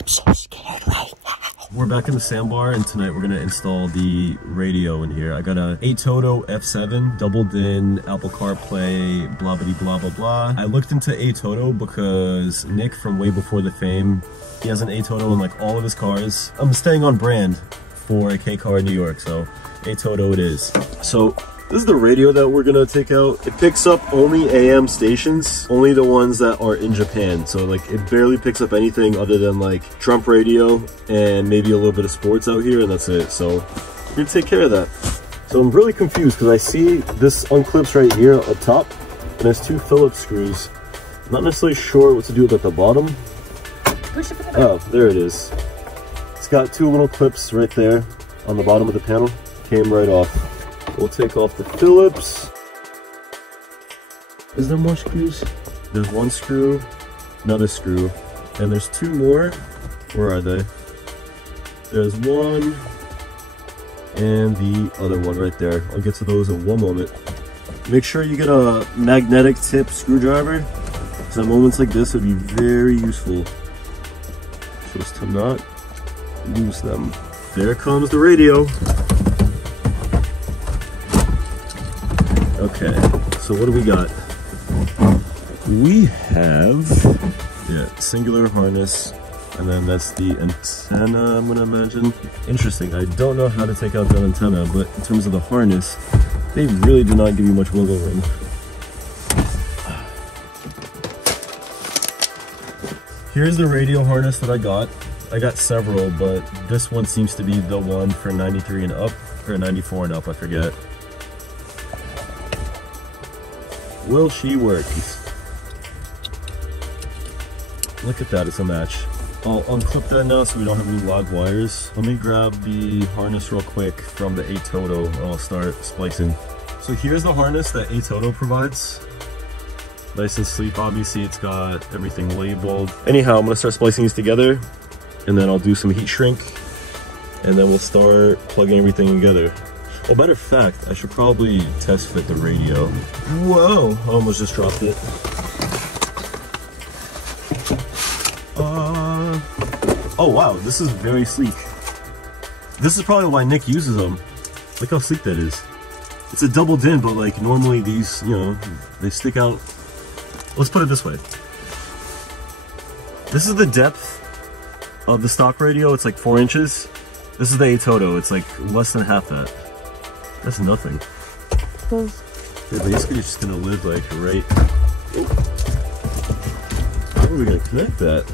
I'm so scared right now. We're back in the Sambar, and tonight we're gonna install the radio in here. I got a Atoto F7, double DIN, Apple CarPlay, blah blah blah blah blah. I looked into Atoto because Nick from Way Before the Fame, he has an Atoto in like all of his cars. I'm staying on brand for a K car in New York, so Atoto it is. So this is the radio that we're gonna take out. It picks up only AM stations, only the ones that are in Japan. So like it barely picks up anything other than like Trump radio and maybe a little bit of sports out here, and that's it. So we're gonna take care of that. So I'm really confused because I see this unclips right here up top, and there's two Phillips screws. I'm not necessarily sure what to do at the bottom. Oh, there it is. It's got two little clips right there on the bottom of the panel. Came right off. We'll take off the Phillips. Is there more screws? There's one screw, another screw, and there's two more. Where are they? There's one, and the other one right there. I'll get to those in one moment. Make sure you get a magnetic tip screwdriver, because at moments like this it would be very useful. So as to not lose them. There comes the radio. Okay, so what do we got? We have, singular harness, and then that's the antenna, I'm gonna imagine. Interesting, I don't know how to take out that antenna, but in terms of the harness, they really do not give you much wiggle room. Here's the radio harness that I got. I got several, but this one seems to be the one for 93 and up, or 94 and up, I forget. Will she work? Look at that, it's a match. I'll unclip that now so we don't have any logged wires. Let me grab the harness real quick from the Atoto and I'll start splicing. So here's the harness that Atoto provides. Nice and sleek, obviously it's got everything labeled. Anyhow, I'm gonna start splicing these together and then I'll do some heat shrink and then we'll start plugging everything together. Well, matter of fact, I should probably test fit the radio. Whoa, I almost just dropped it. Oh wow, this is very sleek. This is probably why Nick uses them. Look how sleek that is. It's a double DIN, but like normally these, you know, they stick out. Let's put it this way. This is the depth of the stock radio. It's like 4 inches. This is the Atoto. It's like less than half that. That's nothing. You're basically just gonna live like right. How are we gonna connect that?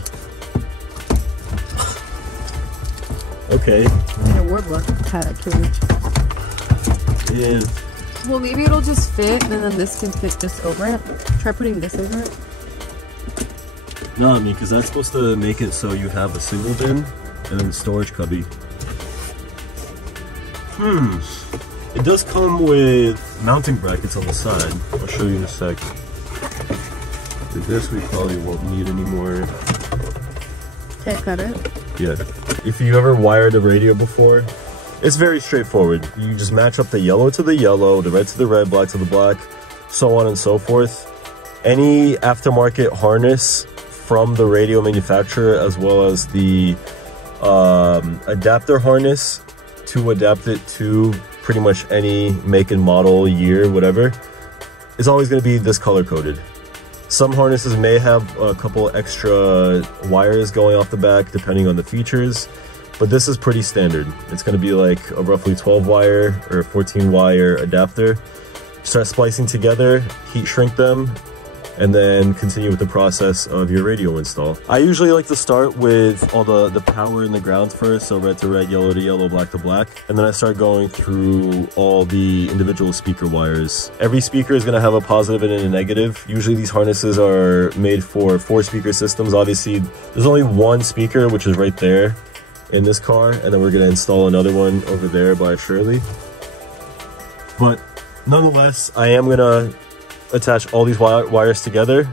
Okay. Yeah, woodwork had a cage. Yeah. Well, maybe it'll just fit, and then this can fit just over it. Try putting this over it. No, I mean, because that's supposed to make it so you have a single bin and then storage cubby. It does come with mounting brackets on the side. I'll show you in a sec. This we probably won't need anymore. Can't cut it? Yeah. If you ever wired a radio before, it's very straightforward. You just match up the yellow to the yellow, the red to the red, black to the black, so on and so forth. Any aftermarket harness from the radio manufacturer, as well as the adapter harness to adapt it to pretty much any make and model, year, whatever, is always going to be this color coded. Some harnesses may have a couple extra wires going off the back depending on the features, but this is pretty standard. It's going to be like a roughly 12 wire or 14 wire adapter. Start splicing together, heat shrink them, and then continue with the process of your radio install. I usually like to start with all the power and the ground first, so red to red, yellow to yellow, black to black, and then I start going through all the individual speaker wires. Every speaker is gonna have a positive and a negative. Usually these harnesses are made for 4 speaker systems. Obviously, there's only one speaker, which is right there in this car, and then we're gonna install another one over there by Shirley. But nonetheless, I am gonna attach all these wires together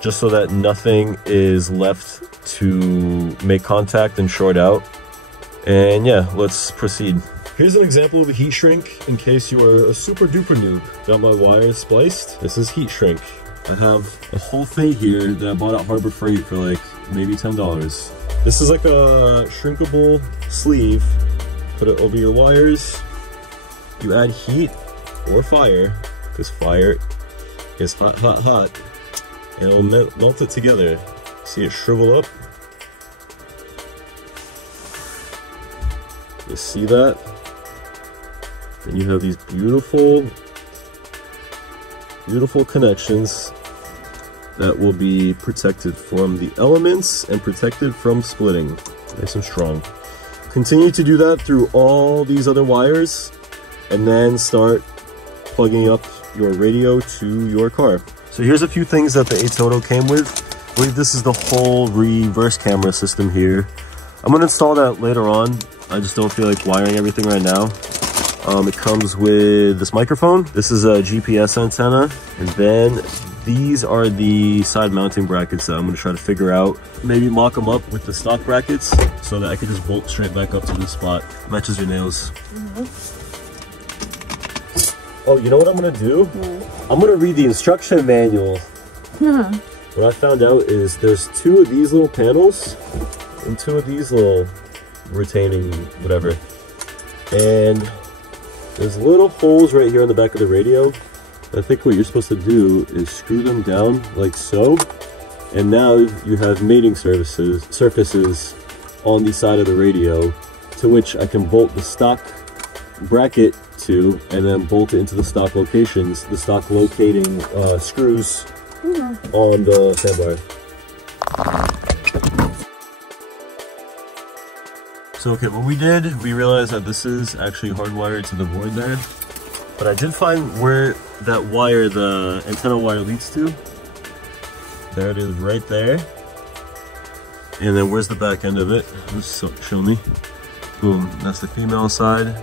just so that nothing is left to make contact and short out. And yeah, let's proceed. Here's an example of a heat shrink in case you are a super duper noob. Got my wires spliced. This is heat shrink. I have a whole thing here that I bought at Harbor Freight for like maybe $10. This is like a shrinkable sleeve. Put it over your wires. You add heat or fire, because fire is hot, hot, hot. And it'll melt it together. See it shrivel up? You see that? And you have these beautiful, beautiful connections that will be protected from the elements and protected from splitting. Nice and strong. Continue to do that through all these other wires, and then start plugging up your radio to your car. So here's a few things that the Atoto came with. I believe this is the whole reverse camera system here. I'm gonna install that later on. I just don't feel like wiring everything right now. It comes with this microphone. This is a GPS antenna. And then these are the side mounting brackets that I'm gonna try to figure out. Maybe mock them up with the stock brackets so that I can just bolt straight back up to this spot. Matches your nails. Oh, you know what I'm gonna do? I'm gonna read the instruction manual. What I found out is there's 2 of these little panels and 2 of these little retaining whatever. And there's little holes right here on the back of the radio. I think what you're supposed to do is screw them down like so. And now you have mating surfaces on the side of the radio, to which I can bolt the stock bracket to, and then bolt it into the stock locations, the stock locating screws on the Sambar. So okay, what we did, we realized that this is actually hardwired to the board there, but I did find where that wire, the antenna wire, leads to. There it is, right there. And then where's the back end of it? Just show me. Boom, that's the female side.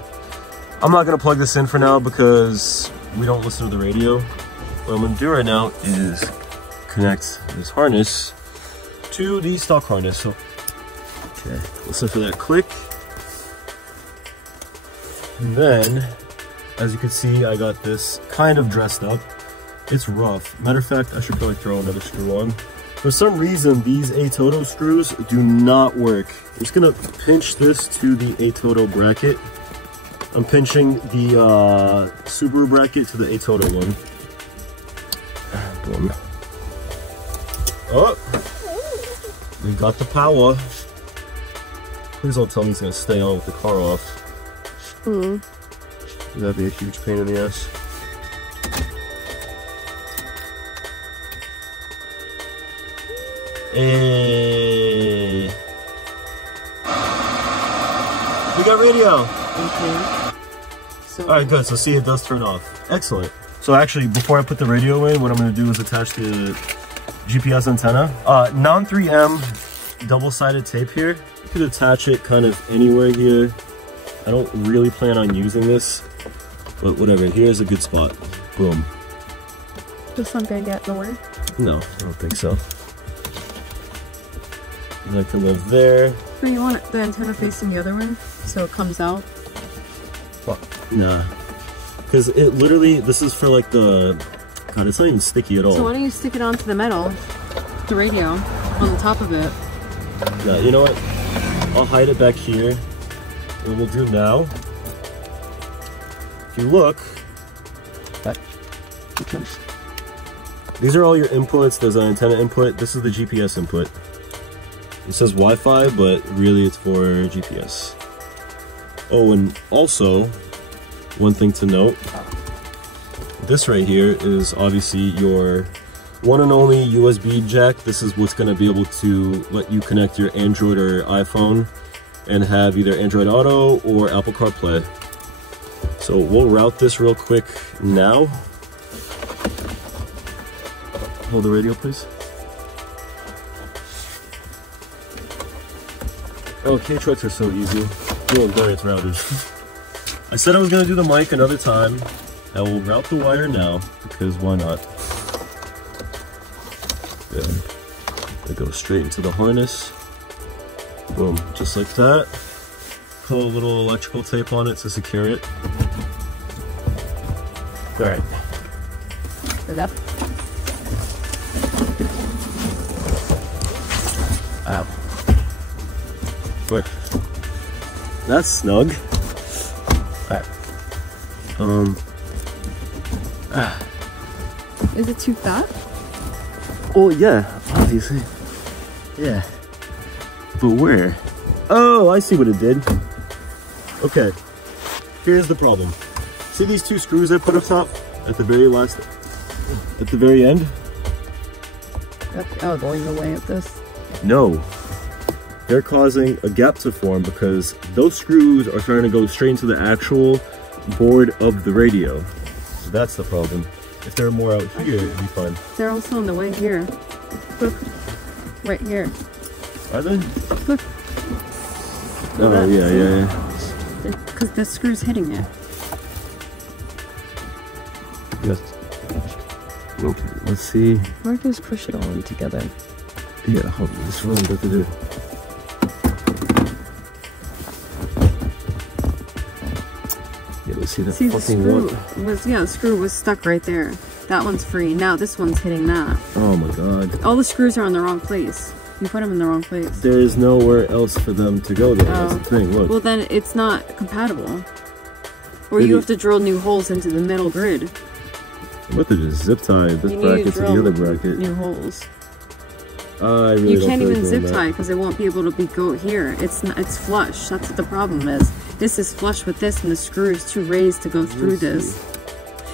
I'm not gonna plug this in for now because we don't listen to the radio. What I'm gonna do right now is connect this harness to the stock harness. So, okay, listen for that click. And then, as you can see, I got this kind of dressed up. It's rough. Matter of fact, I should probably throw another screw on. For some reason, these Atoto screws do not work. I'm just gonna pinch this to the Atoto bracket. I'm pinching the Subaru bracket to the Atoto one. Boom. Oh! We got the power. Please don't tell me it's gonna stay on with the car off. That'd be a huge pain in the ass. Hey! We got radio! So, alright, good. So see, it does turn off. Excellent. So actually, before I put the radio in, what I'm going to do is attach the GPS antenna. Non-3M double-sided tape here. You could attach it kind of anywhere here. I don't really plan on using this, but whatever. Here's a good spot. Boom. Just not gonna get nowhere? No, I don't think so. And I can live there. Or you want the antenna facing the other way so it comes out? Fuck. Nah. Because it literally, this is for like the, God, it's not even sticky at all. So why don't you stick it onto the metal, the radio, on the top of it? Yeah, you know what? I'll hide it back here. What we'll do now, if you look, these are all your inputs. There's an antenna input. This is the GPS input. It says Wi-Fi, but really it's for GPS. Oh, and also, one thing to note, this right here is obviously your one and only USB jack. This is what's going to be able to let you connect your Android or iPhone and have either Android Auto or Apple CarPlay. So we'll route this real quick now. Hold the radio, please. Oh, K-trucks are so easy. Boom, there, it's routed. I said I was gonna do the mic another time. I will route the wire now, because why not? Good. It goes straight into the harness. Boom, just like that. Put a little electrical tape on it to secure it. Alright. Ow. Quick. That's snug. Alright. Is it too fat? Oh yeah, obviously. Yeah. But where? Oh, I see what it did. Okay. Here's the problem. See these two screws I put up top? At the very end? Oh, going away at this. No. They're causing a gap to form because those screws are starting to go straight into the actual board of the radio. So that's the problem. If they're more out here, it'd be fine. They're also in the way here. Look. Right here. Are they? Look. Oh, yeah. Because the screw's hitting it. Yes. Well, let's see. Or just push it all in together. Yeah, hold on. This is what I'm about to do. Yeah, let's see that See, the fucking screw one. the screw was stuck right there. That one's free. Now this one's hitting that. Oh my god. All the screws are in the wrong place. You put them in the wrong place. There is nowhere else for them to go though. That's the thing, look. Well, then it's not compatible. Or you have to drill new holes into the middle grid. What to just zip tie this bracket to the other bracket? New holes. I really You don't can't feel even like zip doing tie because it won't be able to go here. It's flush. That's what the problem is. This is flush with this, and the screw is too raised to go through this.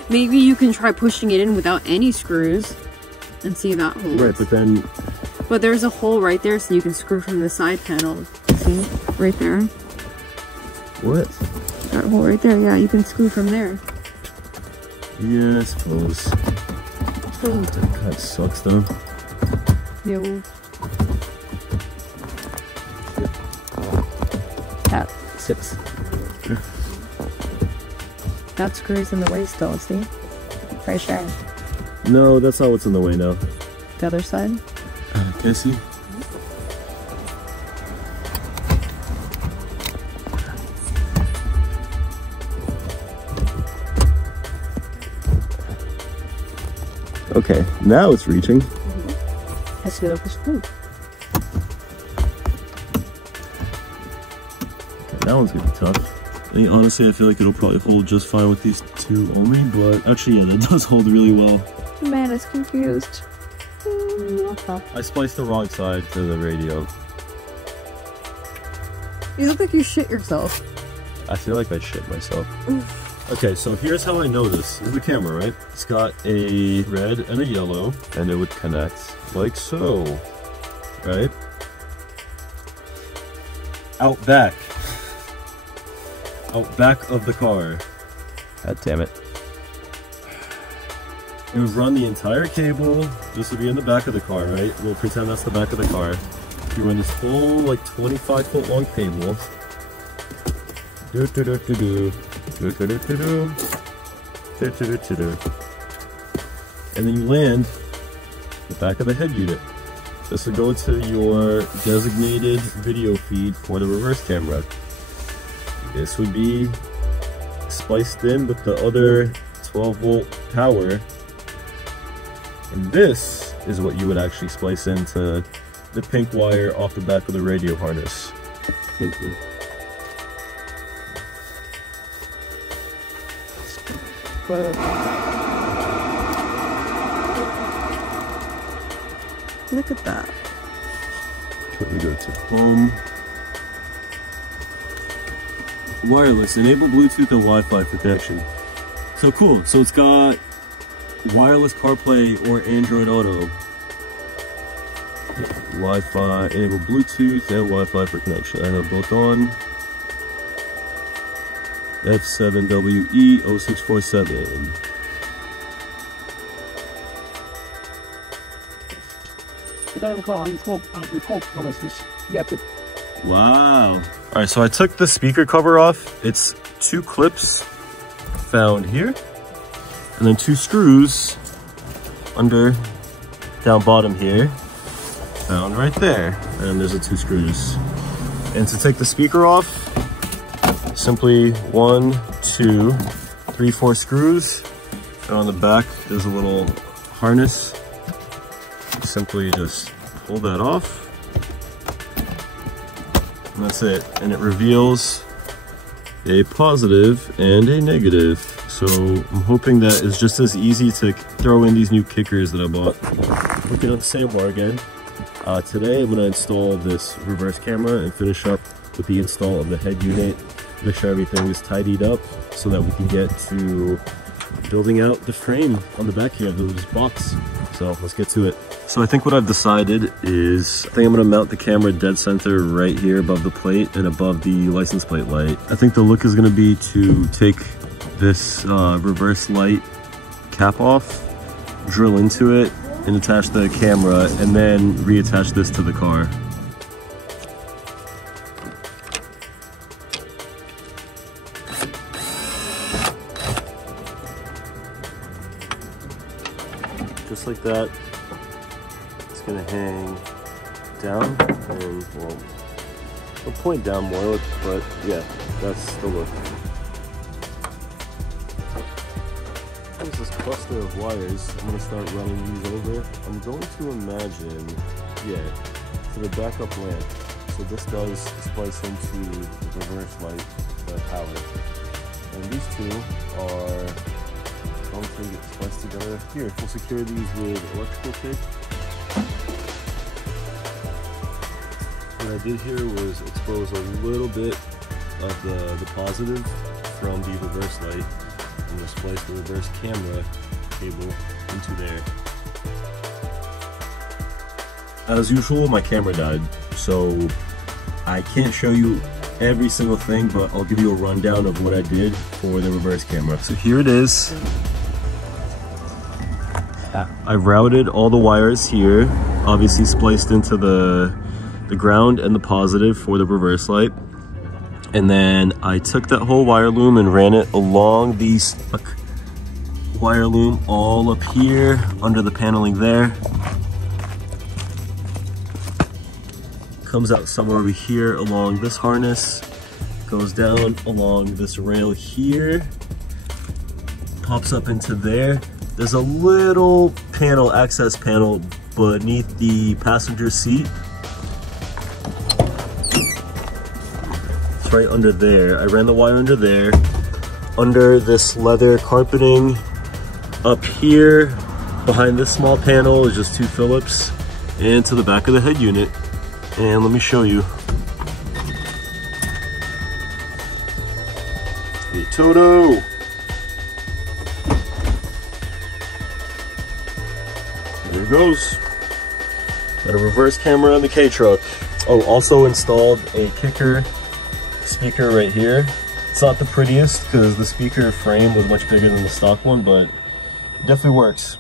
Maybe you can try pushing it in without any screws and see that hole. Right, but then. But there's a hole right there, so you can screw from the side panel. See, right there. What? That hole right there. Yeah, you can screw from there. Yeah, I suppose. That kind of sucks though. Yo. That 6. That screw's in the way still, see? For sure. No, that's not what's in the way now. The other side? Can I see? Okay, now it's reaching. Let's get up the screw. Okay, that one's gonna be tough. I mean, honestly, I feel like it'll probably hold just fine with these two only, but actually, yeah, that does hold really well. Man, it's confused. I spliced the wrong side to the radio. You look like you shit yourself. I feel like I shit myself. Okay, so here's how I know this. This is the camera, right? It's got a red and a yellow, and it would connect like so, right? Out back of the car. God damn it. It would run the entire cable. This would be in the back of the car, right? We'll pretend that's the back of the car. You run this whole like 25-foot long cable. And then you land the back of the head unit. This would go to your designated video feed for the reverse camera. This would be spliced in with the other 12-volt power. And this is what you would actually splice into the pink wire off the back of the radio harness. Look at that. Let me go to home. Wireless, enable Bluetooth and Wi-Fi protection. So cool, so it's got wireless CarPlay or Android Auto. Wi-Fi, enable Bluetooth and Wi-Fi for connection. I have both on. F7WE0647. Wow. Alright, so I took the speaker cover off. It's 2 clips found here, and then 2 screws under down bottom here found right there, and there's the 2 screws. And to take the speaker off, simply 1, 2, 3, 4 screws, and on the back there's a little harness. Simply just pull that off, And that's it. And it reveals a positive and a negative. So I'm hoping that it's just as easy to throw in these new kickers that I bought. Looking at the Sambar again. Today I'm going to install this reverse camera and finish up with the install of the head unit. Make sure everything is tidied up so that we can get to building out the frame on the back here of this box. So let's get to it. So I think what I've decided is I think I'm going to mount the camera dead center right here above the plate and above the license plate light. I think the look is going to be to take this reverse light cap off, drill into it, and attach the camera, and then reattach this to the car. Just like that. It's gonna hang down and, well, it'll point down more, but yeah, that's the look. There's this cluster of wires. I'm gonna start running these over. I'm going to imagine, yeah, for the backup lamp. So this does splice into the reverse light power. And these two are going to get spliced together. Here, we'll secure these with electrical tape. What I did here was expose a little bit of the positive from the reverse light and just splice the reverse camera cable into there. As usual, my camera died, so I can't show you every single thing, but I'll give you a rundown of what I did for the reverse camera. So here it is. I routed all the wires here, obviously spliced into the ground and the positive for the reverse light. And then I took that whole wire loom and ran it along these wire loom all up here under the paneling there. Comes out somewhere over here along this harness, goes down along this rail here, pops up into there. There's a little panel, access panel beneath the passenger seat. It's right under there. I ran the wire under there, under this leather carpeting. Up here, behind this small panel is just 2 Phillips, and to the back of the head unit. And let me show you. Atoto! There it goes. Got a reverse camera on the K-truck. Oh, also installed a kicker speaker right here. It's not the prettiest because the speaker frame was much bigger than the stock one, but it definitely works.